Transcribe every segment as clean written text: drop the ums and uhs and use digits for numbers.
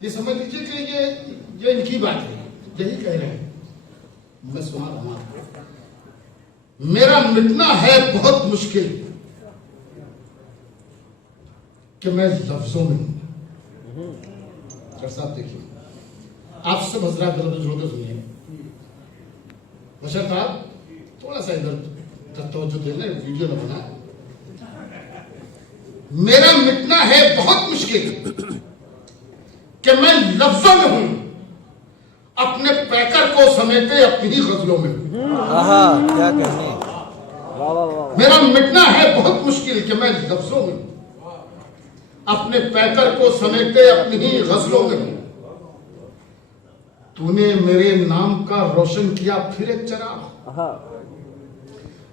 ये समझ लीजिए कि ये इनकी बात है, यही कह रहे हैं। मैं सुना रहा हूं आपको। मेरा मिटना है बहुत मुश्किल कि मैं लफ्जों में हूं। साहब देखिए, आप सब हजरात जोड़ के सुनिए। बशर साहब थोड़ा सा इधर तवज्जो देना, वीडियो न बना। मेरा मिटना है बहुत मुश्किल कि मैं लफ्जों में हूं, अपने पैकर को समेटे अपनी ही गजलों में हूं। क्या कहने। मेरा मिटना है बहुत मुश्किल कि मैं लफ्जों में हूं, अपने पैकर को समेटे अपनी ही गजलों में हूं। तूने मेरे नाम का रोशन किया फिर एक चराग,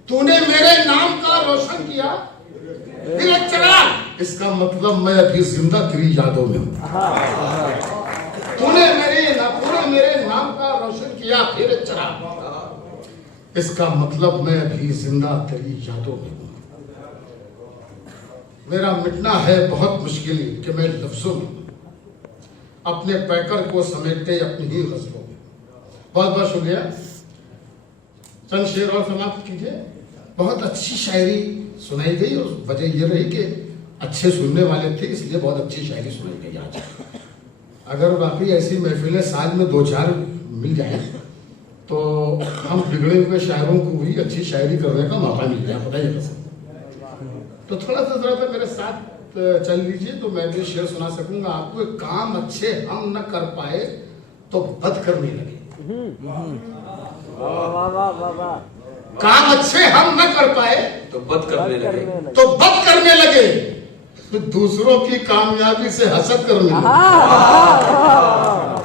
तूने मेरे नाम का रोशन किया फिर एक चराग। इसका मतलब मैं अभी जिंदा तेरी यादों में हूं। तूने मेरे नाम का रोशन किया फिर एक चराग, इसका मतलब मैं अभी जिंदा तेरी यादों में हूं। मेरा मिटना है बहुत मुश्किल कि मैं लफ्जों में अपने पैकर को समेटते अपनी ही गजलों में। बहुत बहुत शुक्रिया। चंद शेर और समाप्त कीजिए। बहुत अच्छी शायरी सुनाई गई और वजह यह रही कि अच्छे सुनने वाले थे, इसलिए बहुत अच्छी शायरी सुनाई गई आज। अगर वाकई ऐसी महफिलें साल में 2-4 मिल जाए तो हम बिगड़े हुए शायरों को भी अच्छी शायरी करने का मौका मिल जाए। बताइए कैसे। तो थोड़ा सा जरा सा मेरे साथ चल लीजिए तो मैं भी शेर सुना सकूंगा आपको। काम अच्छे हम न कर पाए तो बद करने लगे। काम अच्छे हम न कर पाए तो बद करने लगे, तो दूसरों की कामयाबी से हसद करने लगे।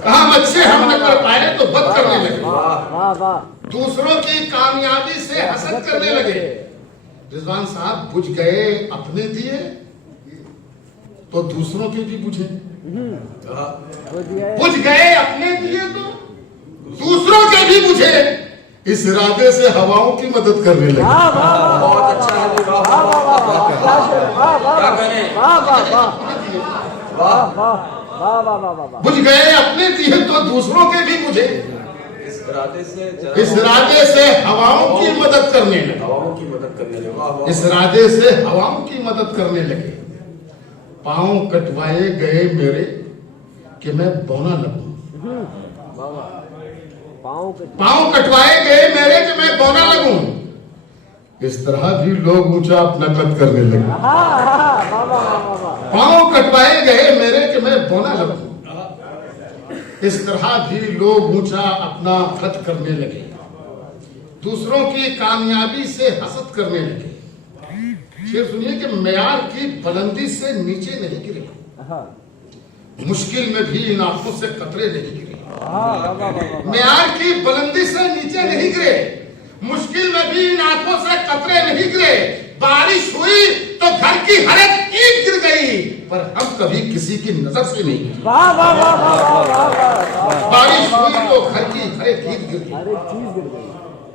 काम अच्छे हम न कर पाए तो बद करने लगे, दूसरों की कामयाबी से हसद करने लगे। रिजवान साहब बुझ गए अपने दिए तो दूसरों के भी बुझे, बुझ गए अपने दिए तो दूसरों के भी बुझे। इस इरादे से हवाओं की मदद करने लगे। बहुत अच्छा है। बुझ गए अपने दिए तो दूसरों के भी बुझे, इस इरादे से हवाओं की मदद करने लगे। इस इरादे से हवाओं की मदद करने लगे। पांव कटवाए गए मेरे कि मैं बौना लगूं, पांव कटवाए गए मेरे कि मैं बौना लगूं। इस तरह भी लोग ऊंचा अपना कद करने लगे। पांव कटवाए गए मेरे कि मैं बौना लगूं, इस तरह भी लोग ऊंचा अपना कद करने लगे। दूसरों की कामयाबी से हसद करने लगे। शेर सुनिए कि मेयार की बुलंदी से नीचे नहीं गिरे, मुश्किल में भी इन आंखों से कतरे नहीं गिरे। मेयार की बुलंदी से नीचे नहीं गिरे, मुश्किल में भी इन आंखों से कतरे नहीं गिरे। बारिश हुई तो घर की हर एक ईंट गिर गई, पर हम कभी किसी की नजर से नहीं गिरे। बारिश हुई तो घर की हर एक ईंट गिर गई,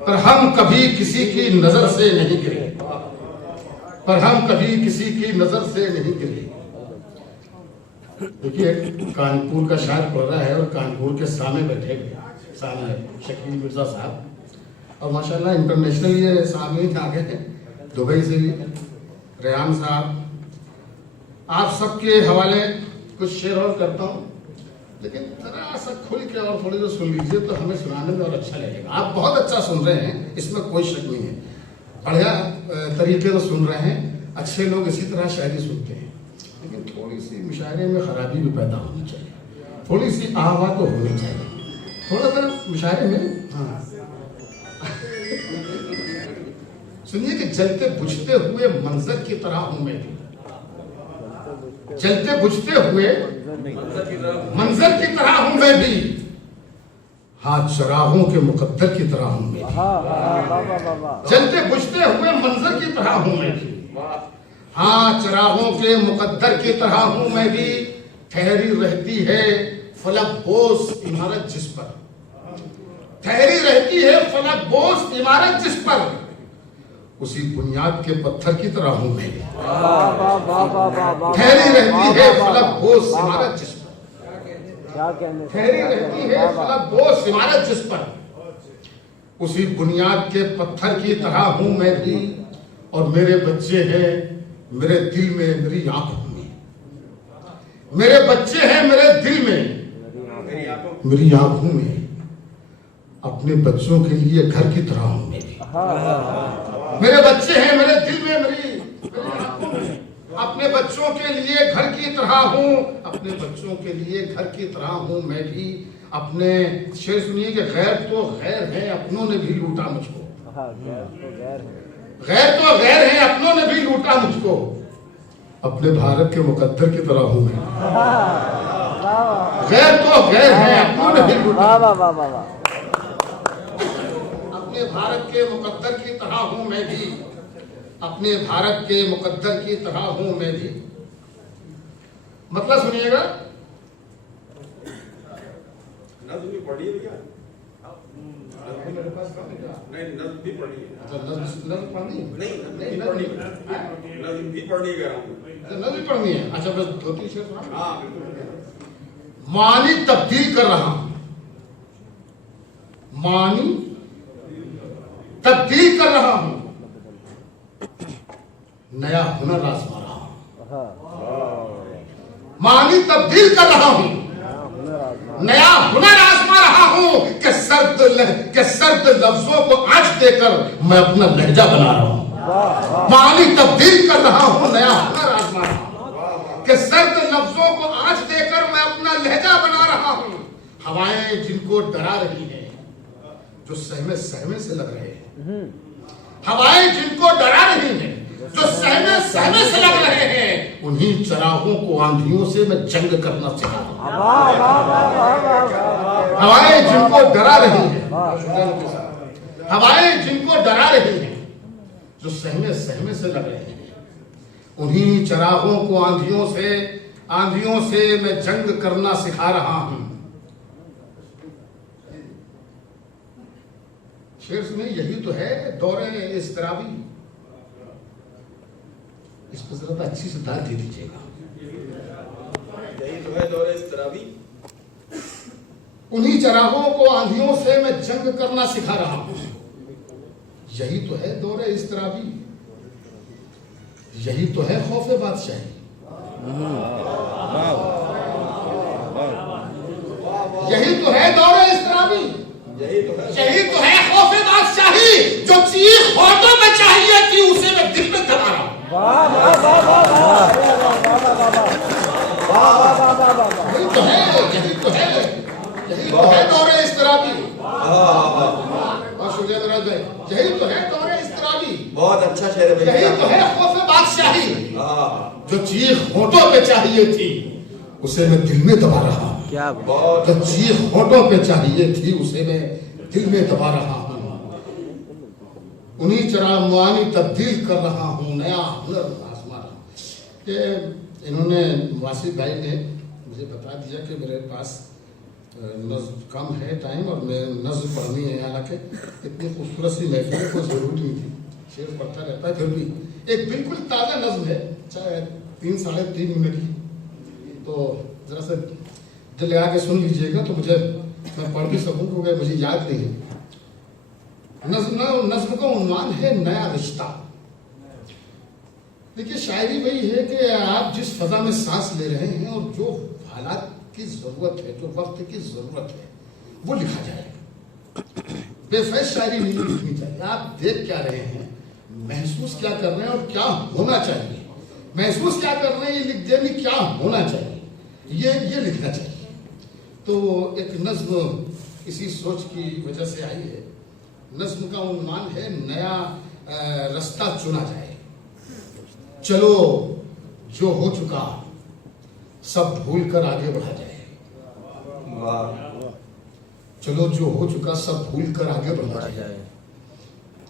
पर हम कभी किसी की नजर से नहीं गिरे, पर हम कभी किसी की नजर से नहीं गिरे। देखिए कानपुर का शायर पढ़ रहा है और कानपुर के सामने बैठे सामने शकील मिर्जा साहब, और माशाल्लाह इंटरनेशनल ये सामने आगे हैं, दुबई से भी रेहान साहब। आप सबके हवाले कुछ शेर और करता हूँ, लेकिन जरा सा खुल के और थोड़ी देर सुन लीजिए तो हमें सुनाने में और अच्छा लगेगा। आप बहुत अच्छा सुन रहे हैं, इसमें कोई शक नहीं है। बढ़िया तरीके से सुन रहे हैं। अच्छे लोग इसी तरह शायरी सुनते हैं, लेकिन थोड़ी सी मुशायरे में खराबी भी पैदा होनी चाहिए, थोड़ी सी आवा तो होनी चाहिए। थोड़ा सा मुशायरे में सुनिए कि जलते बुझते हुए मंजर की तरह हूं मैं भी, जलते बुझते हुए मंजर की तरह हूं मैं भी। हाँ चरागों के मुकद्दर की तरह हूं मैं, जलते बुझते हुए मंजर की तरह हूं मैं भी। हाँ चरागों के मुकद्दर की तरह हूं मैं भी। ठहरी रहती है फलक बोस इमारत जिस पर, ठहरी रहती है फलक बोस इमारत जिस पर, उसी बुनियाद के पत्थर की तरह हूं मैं भी। ठहरी रहती है फलक बोस इमारत जिस पर, क्या कहने ठहरी रहती है फलकदोष इमारत जिस पर, उसी बुनियाद के पत्थर की तरह हूं मैं भी, और मेरे बच्चे हैं मेरे दिल में, मेरी आंखों में। मेरे बच्चे हैं मेरे दिल में, मेरी आंखों में। अपने बच्चों के लिए घर की तरह हूं मैं भी। मेरे बच्चे हैं मेरे दिल में, मेरी आंखों में। अपने बच्चों के लिए घर की तरह हूं, अपने बच्चों के लिए घर की तरह हूं मैं भी। अपने शेर सुनिए कि गैर तो गैर है, अपनों ने भी लूटा मुझको। गैर तो गैर है, अपनों ने भी लूटा मुझको। अपने भारत के मुकद्दर की तरह हूं मैं। गैर तो गैर है, अपनों ने भी लूटा। अपने भारत के मुकद्दर की तरह हूं मैं भी, अपने भारत के मुकद्दर की तरह हूं मैं भी। मतलब सुनिएगा, नज़्म भी पढ़ी है भैया? मेरे पास नहीं, नज़्म भी पढ़ी है। नज़्म पढ़नी है? नहीं, नज़्म भी पढ़नी है। नज़्म भी पढ़नी कह रहा हूँ। नज़्म भी पढ़नी है। अच्छा, बस 2-3 शेर सुना। हाँ, बिल्कुल। मानी तब्दील कर रहा हूं, मानी तब्दील कर रहा हूं, नया हुनर आजमा रहा हूं। मानी तब्दील कर रहा हूं, नया हुनर आजमा रहा हूं कि सर्द लफ्जों को आज देकर मैं अपना लहजा बना रहा हूं। मानी तब्दील कर रहा हूं, नया हुनर आजमा रहा हूं कि सर्द लफ्जों को आज देकर मैं अपना लहजा बना रहा हूं। हवाएं जिनको डरा रही हैं, जो सहमे सहमे से लग रहे हैं। हवाएं जिनको डरा रही हैं, जो सहमे सहमे से लग रहे हैं, उन्हीं चरागों को आंधियों से मैं जंग करना सिखा रहा हूं। हवाएं जिनको डरा रही हैं, हवाएं जिनको डरा रही हैं, जो सहमे सहमे से लग रहे हैं, उन्हीं चरागों को आंधियों से मैं जंग करना सिखा रहा हूं। शेर सुनिए, यही तो है दौरे इज़्तिराबी। इस पर जरा अच्छी से दाद दे दीजिएगा। यही तो है दौरे इज़्तिराबी। उन्हीं चरागों को आंधियों से मैं जंग करना सिखा रहा हूं। यही तो है दौरे इज़्तिराबी, यही तो है खौफे बादशाही। यही तो है दौरे इज़्तिराबी, यही तो है खौफे बादशाही। जो चीख होठों में चाहिए थी, उसे मैं दिल में दबा रहा हूं। यही तो है, यही तो है, यही तो है दौरे इज़्तिराबी। शुक्रिया नराज भाई। यही तो है दौरे इज़्तिराबी, बहुत अच्छा शेर है भैया। यही तो है खौफे बादशाही। जो चीख होठों पे चाहिए थी, उसे मैं दिल में दबा रहा हूं। क्या जो चीख होठों पे चाहिए थी, उसे मैं दिल में दबा रहा हूं। उन्हीं चरामुआनी तब्दील कर रहा हूं, नया हुनर आजमा रहा हूं। ये इन्होंने वासिफ भाई ने मुझे बता दिया कि मेरे पास नज़्म कम है टाइम, और मैं नज़्म पढ़नी है। हालांकि इतनी खूबसूरत सी महफिल को जरूरी नहीं थी, शेर पढ़ता रहता है। फिर भी एक बिल्कुल ताज़ा नज़्म है, चाहे 3-3.5 मिनट की, तो जरा सा दिल लगा के सुन लीजिएगा, तो मैं पढ़ भी सकूं, क्योंकि मुझे याद नहीं है। नज़्म का उन्वान है नया रिश्ता। देखिए, शायरी वही है कि आप जिस फजा में सांस ले रहे हैं और जो हालात की जरूरत है, जो वक्त की जरूरत है, वो लिखा जाए। बेफैज शायरी नहीं लिखनी चाहिए। आप देख क्या रहे हैं, महसूस क्या कर रहे हैं, और क्या होना चाहिए। महसूस क्या कर रहे हैं, ये लिख देने क्या होना चाहिए, ये लिखना चाहिए। तो एक नज्म इसी सोच की वजह से आई है। नज्म का उन्वान है नया रास्ता चुना जाए। चलो जो हो चुका सब भूल कर आगे बढ़ा जाए। चलो जो हो चुका सब भूल कर आगे बढ़ा जाए।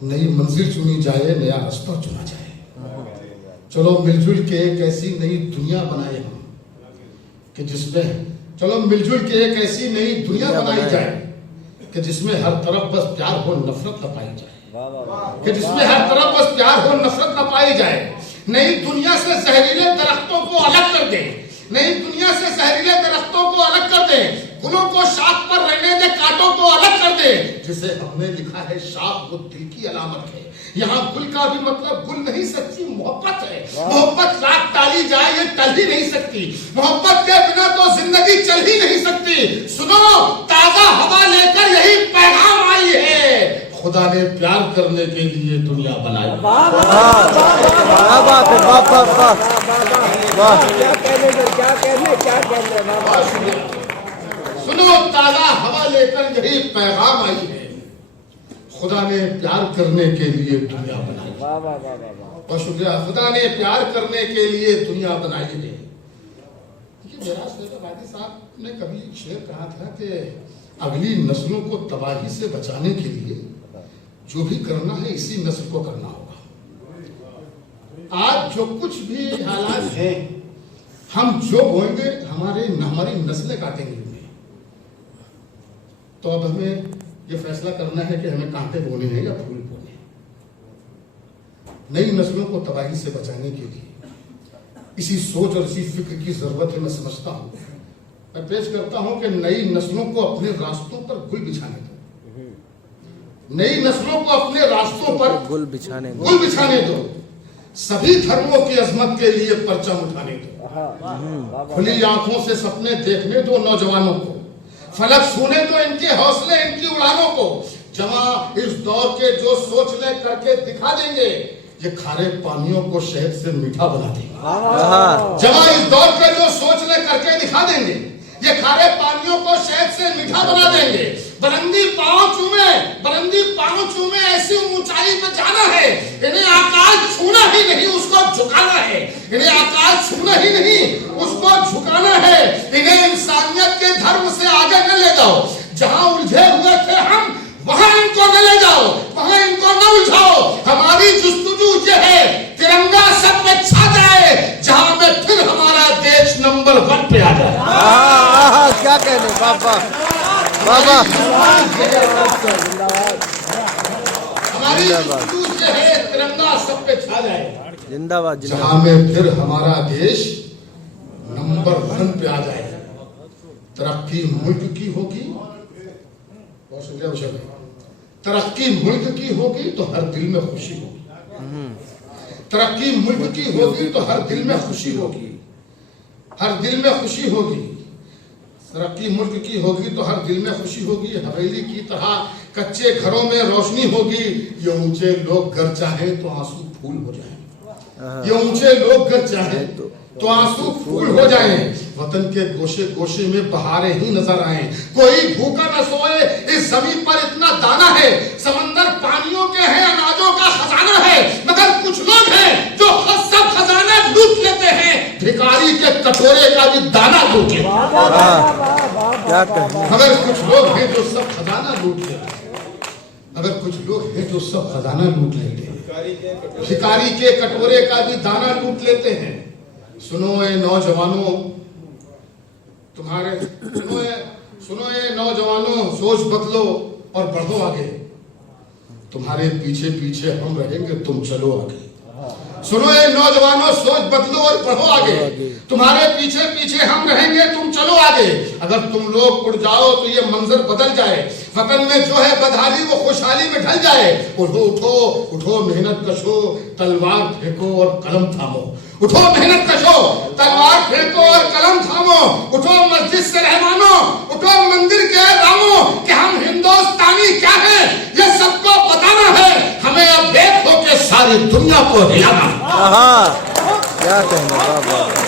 नई मंजिल चुनी जाए, नया रास्ता चुना जाए। चलो मिलजुल के एक ऐसी नई दुनिया बनाए हम कि जिसमें चलो मिलजुल के एक ऐसी नई दुनिया बनाई जाए कि जिसमें हर तरफ बस प्यार हो, नफरत न पाई जाए। कि जिसमें हर तरफ बस प्यार हो, नफरत न पाई जाए। नई दुनिया से जहरीले दरख्तों को अलग कर दे, नई दुनिया से जहरीले दरख्तों को अलग कर दे। में, जिसे हमने लिखा है शाख वो दिल की अलामत है। यहाँ गुल का भी मतलब गुल नहीं, सच्ची मोहब्बत है। मोहब्बत लाख टाली जाए ये टल ही नहीं सकती, मोहब्बत के बिना तो जिंदगी चल ही नहीं सकती। सुनो ताजा हवा लेकर यही पैगाम आई है, खुदा ने प्यार करने के लिए दुनिया बनाई। क्या बात है, वाह वाह वाह वाह। सुनो ताजा हवा लेकर यही पैगाम आई है, खुदा ने प्यार करने के लिए दुनिया बनाई। बहुत शुक्रिया। खुदा ने प्यार करने के लिए दुनिया बनाई है। देखिए मेरा वादी साहब ने कभी शेर कहा था कि अगली नस्लों को तबाही से बचाने के लिए जो भी करना है इसी नस्ल को करना होगा। आज जो कुछ भी हालात हैं, हम जो बोएंगे हमारी नस्लें काटेंगे उन्हें। तो अब हमें ये फैसला करना है कि हमें कांटे बोने हैं या फूल बोने हैं। नई नस्लों को तबाही से बचाने के लिए इसी सोच और इसी फिक्र की जरूरत है। मैं समझता हूं, मैं पेश करता हूं कि नई नस्लों को अपने रास्तों पर गुल बिछाने दो। नई नस्लों को अपने रास्तों पर गुल बिछाने दो। सभी धर्मों की अजमत के लिए परचम उठाने दो। खुली आंखों से सपने देखने दो नौजवानों को, फलक छूने दो इनके हौसले, इनकी उड़ानों को। जमा इस दौर के जो सोच ले करके दिखा देंगे, ये खारे पानियों को शहद से मीठा बना देंगे। जमा इस दौर के जो सोच ले करके दिखा देंगे, ये खारे पानियों को शहद से मीठा बना देंगे। बुलंदी पांव चूमे ऐसी ऊंचाई पे जाना है, इन्हें आकाश छूना ही नहीं उसको झुकाना है। इन्हें आकाश छूना ही नहीं उसको झुकाना है। इन्हें इंसानियत के धर्म से आगे न ले जाओ। जहां उलझे हुए थे हम, वहां इनको न ले जाओ, वहां इनको न उलझाओ। हमारी जुस्तजू ये है तिरंगा सब में छा जाए, जहां में फिर हमारा देश नंबर 1 पे आ जाए। क्या कहने, बाबा बाबा। हमारी जुस्तजू ये है तिरंगा सब पे छा जाए, जिंदाबाद। जहां में फिर हमारा देश नंबर 1 पे आ जाए। तरक्की मुल्क की होगी, बहुत शुक्रिया विषय में, तरक्की मुल्क की होगी तो हर दिल में खुशी होगी। तरक्की मुल्क की होगी तो हर दिल में खुशी होगी, हर दिल में खुशी होगी। तरक्की मुल्क की होगी तो हर दिल में खुशी होगी। हवेली की तरह कच्चे घरों में रोशनी होगी। ये ऊंचे लोग घर चाहे तो आंसू फूल हो जाए, ये ऊंचे लोग घर चाहे तो आंसू फूल हो जाएं। वतन के गोशे गोशे में बहारें ही नजर आए। कोई भूखा न सोए, इस जमीन पर इतना दाना है। समंदर पानियों के हैं, अनाजों का खजाना है, मगर कुछ लोग हैं जो सब खजाना लूट लेते हैं। भिखारी के कटोरे का भी दाना लूट लेते हैं। मगर कुछ लोग हैं जो सब खजाना लूट लेते हैं। अगर कुछ लोग हैं जो सब खजाना लूट लेते हैं, भिखारी के कटोरे का भी दाना लूट लेते हैं। सुनो ये नौजवानों, सुनो ये नौजवानों, सोच बदलो और बढ़ो आगे। तुम्हारे पीछे पीछे हम रहेंगे, तुम चलो आगे। सुनो ये नौजवानों, सोच बदलो और बढ़ो आगे। तुम्हारे पीछे पीछे हम रहेंगे, तुम चलो आगे। अगर तुम लोग उड़ जाओ तो ये मंजर बदल जाए। वतन में जो है बदहाली वो खुशहाली में ढल जाए। उठो उठो उठो मेहनत कशो, तलवार फेंको और कलम थामो। उठो मेहनत कशो, तलवार फेंको और कलम थामो। उठो मस्जिद से रहमानो, उठो मंदिर के रामो, कि हम हिंदुस्तानी क्या है ये सबको बताना है। हमें अब एक होके सारी दुनिया को हिलाना। क्या कहना बाबा।